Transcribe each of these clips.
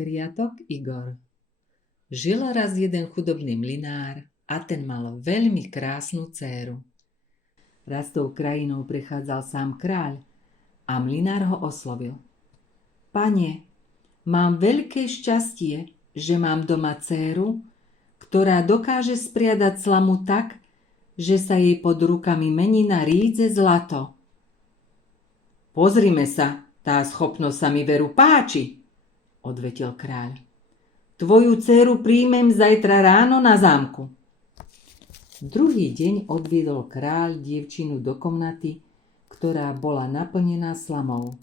Škriatok Igor. Žil raz jeden chudobný mlynár a ten mal veľmi krásnu dcéru. Raz tou krajinou prechádzal sám kráľ a mlynár ho oslovil. Pane, mám veľké šťastie, že mám doma dcéru, ktorá dokáže spriadať slamu tak, že sa jej pod rukami mení na rídze zlato. Pozrime sa, tá schopnosť sa mi veru páči, odvetil kráľ. Tvoju dcéru príjmem zajtra ráno na zámku. Druhý deň odviedol kráľ dievčinu do komnaty, ktorá bola naplnená slamou.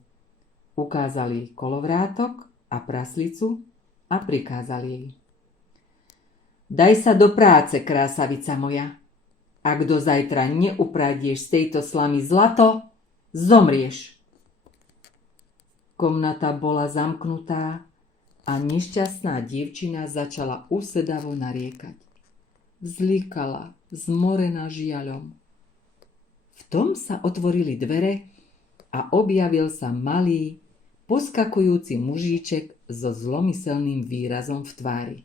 Ukázal jej kolovrátok a praslicu a prikázal jej. Daj sa do práce, krásavica moja. Ak do zajtra neupradieš z tejto slamy zlato, zomrieš. Komnata bola zamknutá a nešťastná dievčina začala usedavo nariekať. Vzlikala, zmorená žiaľom. V tom sa otvorili dvere a objavil sa malý, poskakujúci mužíček so zlomyselným výrazom v tvári.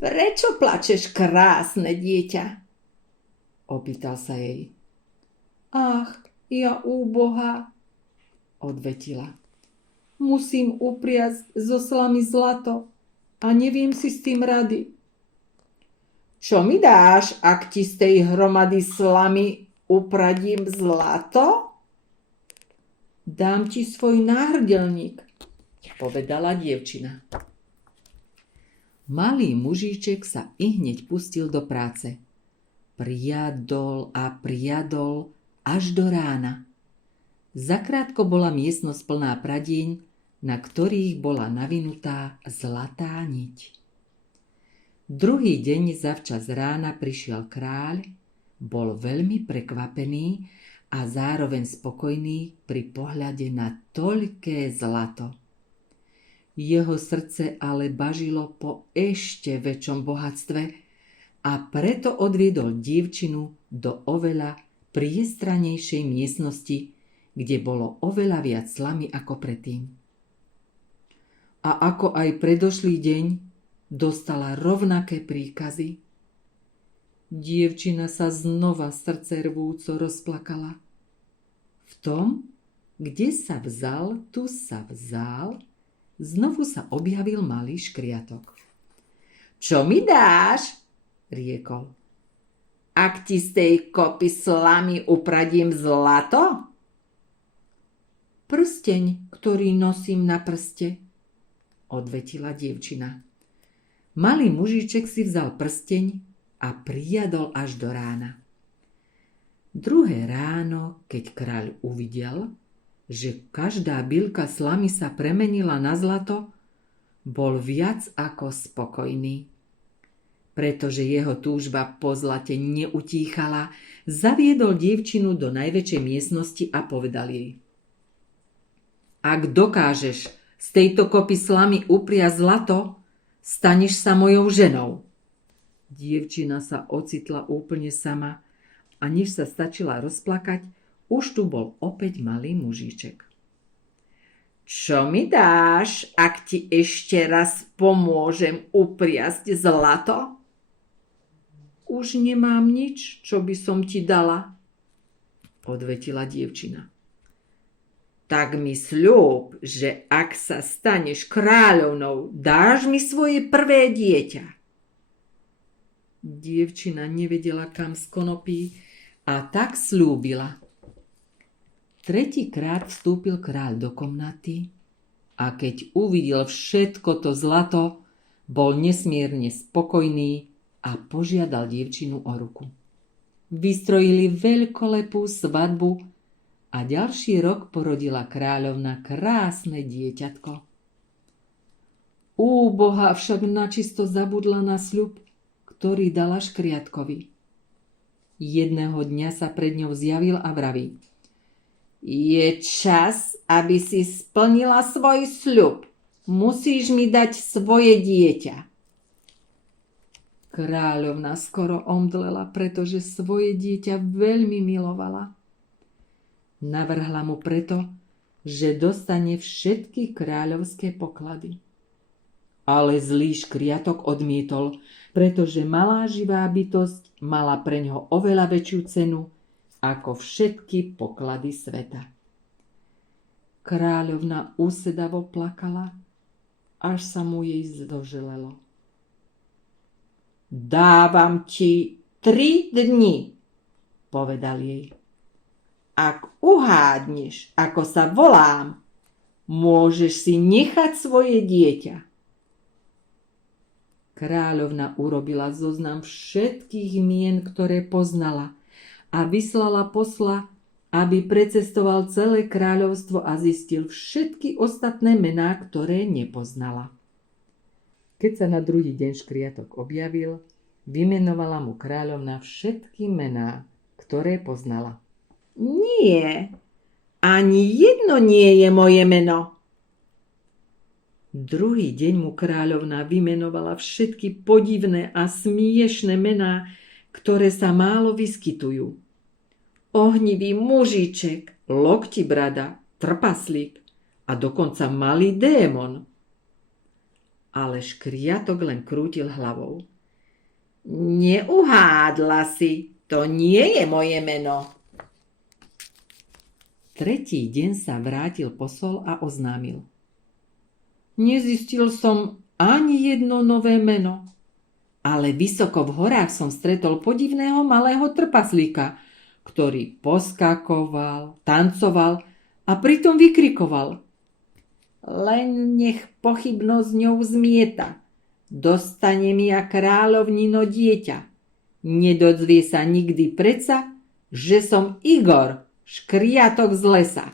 Prečo plačeš, krásne dieťa? Opýtal sa jej. Ach, ja úbohá, odvetila. Musím upriasť zo slamy zlato a neviem si s tým rady. Čo mi dáš, ak ti z tej hromady slamy upradím zlato? Dám ti svoj náhrdelník, povedala dievčina. Malý mužíček sa ihneď pustil do práce. Priadol a priadol až do rána. Zakrátko bola miestnosť plná pradieň, na ktorých bola navinutá zlatá niť. Druhý deň zavčas rána prišiel kráľ, bol veľmi prekvapený a zároveň spokojný pri pohľade na toľké zlato. Jeho srdce ale bažilo po ešte väčšom bohatstve a preto odviedol dievčinu do oveľa priestranejšej miestnosti, kde bolo oveľa viac slamy ako predtým. A ako aj predošlý deň, dostala rovnaké príkazy. Dievčina sa znova srdcervúco rozplakala. V tom, kde sa vzal, tu sa vzal, znovu sa objavil malý škriatok. Čo mi dáš? Riekol. Ak ti z tej kopy slamy upradím zlato? Prsteň, ktorý nosím na prste, odvetila dievčina. Malý mužiček si vzal prsteň a priadol až do rána. Druhé ráno, keď kráľ uvidel, že každá bilka slamy sa premenila na zlato, bol viac ako spokojný. Pretože jeho túžba po zlate neutíchala, zaviedol dievčinu do najväčšej miestnosti a povedal jej. Ak dokážeš z tejto kopy slamy upriať zlato, staneš sa mojou ženou. Dievčina sa ocitla úplne sama a než sa stačila rozplakať, už tu bol opäť malý mužíček. Čo mi dáš, ak ti ešte raz pomôžem upriasť zlato? Už nemám nič, čo by som ti dala, odvetila dievčina. Tak mi sľub, že ak sa staneš kráľovnou, dáš mi svoje prvé dieťa. Dievčina nevedela, kam skonopí a tak sľúbila. Tretíkrát vstúpil kráľ do komnaty a keď uvidel všetko to zlato, bol nesmierne spokojný a požiadal dievčinu o ruku. Vystrojili veľkolepú svadbu a ďalší rok porodila kráľovna krásne dieťatko. Úboha však načisto zabudla na sľub, ktorý dala škriatkovi. Jedného dňa sa pred ňou zjavil a vraví. Je čas, aby si splnila svoj sľub. Musíš mi dať svoje dieťa. Kráľovna skoro omdlela, pretože svoje dieťa veľmi milovala. Navrhla mu preto, že dostane všetky kráľovské poklady. Ale zlý škriatok odmietol, pretože malá živá bytosť mala preňho oveľa väčšiu cenu ako všetky poklady sveta. Kráľovna úsedavo plakala, až sa mu jej zdoželelo. Dávam ti 3 dni, povedal jej. Ak uhádneš, ako sa volám, môžeš si nechať svoje dieťa. Kráľovna urobila zoznam všetkých mien, ktoré poznala, a vyslala posla, aby precestoval celé kráľovstvo a zistil všetky ostatné mená, ktoré nepoznala. Keď sa na druhý deň škriatok objavil, vymenovala mu kráľovna všetky mená, ktoré poznala. Nie, ani jedno nie je moje meno. Druhý deň mu kráľovna vymenovala všetky podivné a smiešné mená, ktoré sa málo vyskytujú. Ohnivý mužiček, loktibrada, trpaslík a dokonca malý démon. Ale škriatok len krútil hlavou. Neuhádla si, to nie je moje meno. Tretí deň sa vrátil posol a oznámil. Nezistil som ani jedno nové meno, ale vysoko v horách som stretol podivného malého trpaslíka, ktorý poskakoval, tancoval a pritom vykrikoval. Len nech pochybnosť ňou zmieta. Dostane mi ja kráľovnino dieťa. Nedozvie sa nikdy preca, že som Igor, škriatok z lesa.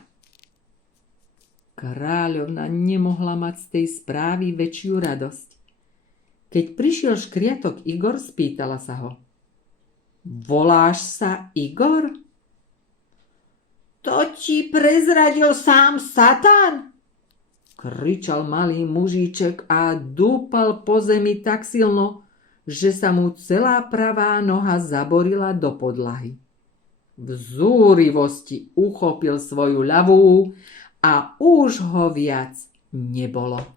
Kráľovna nemohla mať z tej správy väčšiu radosť. Keď prišiel škriatok Igor, spýtala sa ho. Voláš sa Igor? To ti prezradil sám Satan? Kričal malý mužíček a dúpal po zemi tak silno, že sa mu celá pravá noha zaborila do podlahy. V zúrivosti uchopil svoju ľavú a už ho viac nebolo.